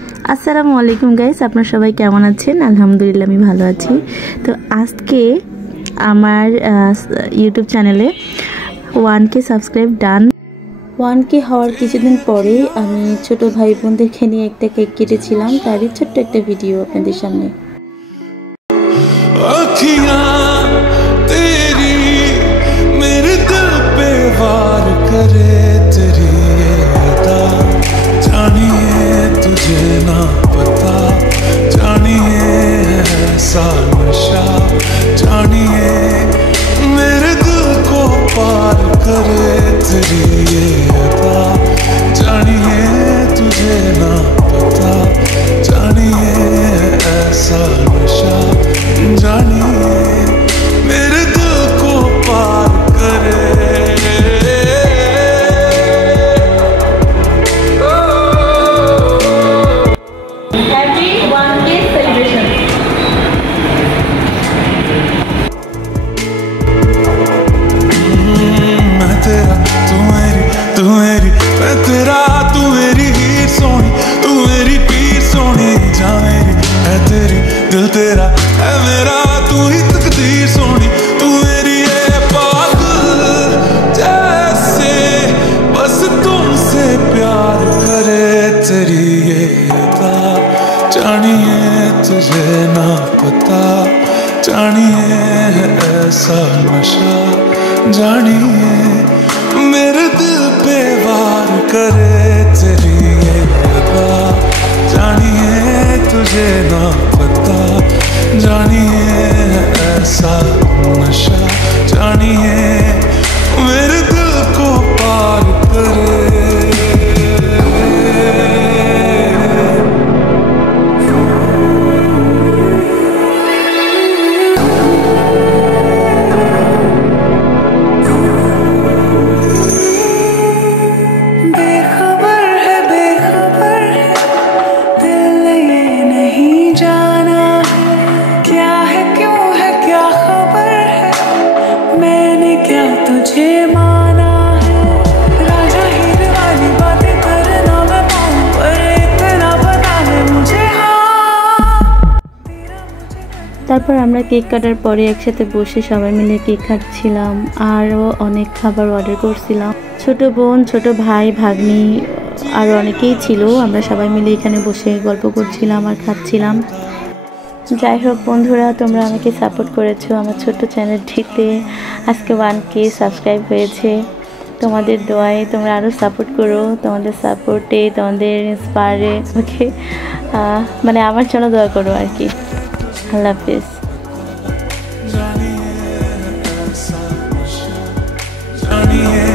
আসসালামু আলাইকুম গাইস, আপনারা সবাই কেমন আছেন? আলহামদুলিল্লাহ আমি ভালো আছি। তো আজকে আমার ইউটিউব চ্যানেলে 1K সাবস্ক্রাইব ডান। 1K হওয়ার কিছুদিন পরে আমি ছোট ভাই বোনদেরকে নিয়ে একটা কেক কেটেছিলাম, তারই ছোট্ট একটা ভিডিও আপনাদের সামনে। दिल तेरा है मेरा, तू ही तकदीर सोनी, तू मेरी है पागल जैसे बस तुमसे प्यार करे तेरी ये अदा। जानिए तुझे ना पता, जानिए है ऐसा नशा, जानिए मेरे दिल पे वार करे तेरी ये अदा। जानिए तुझे ना पता, जानिए ऐसा नशा, जानिए मेरे दिल को पार करे। তারপর আমরা কেক কাটার পরে একসাথে বসে সবাই মিলে কেক কাটছিলাম, আরও অনেক খাবার অর্ডার করছিলাম। ছোট বোন, ছোট ভাই, ভাগ্নি আরও অনেকেই ছিল। আমরা সবাই মিলে এখানে বসে গল্প করছিলাম আর খাচ্ছিলাম। যাই হোক বন্ধুরা, তোমরা আমাকে সাপোর্ট করেছো আমার ছোট্ট চ্যানেলটিতে। আজকে 1K সাবস্ক্রাইব হয়েছে। তোমাদের দোয়ায় তোমরা আরও সাপোর্ট করো, তোমাদের সাপোর্টে, তোমাদের ইন্সপায়ারে ওকে মানে আমার জন্য দোয়া করো আর কি। আল্লাহ হাফেজ। जानिए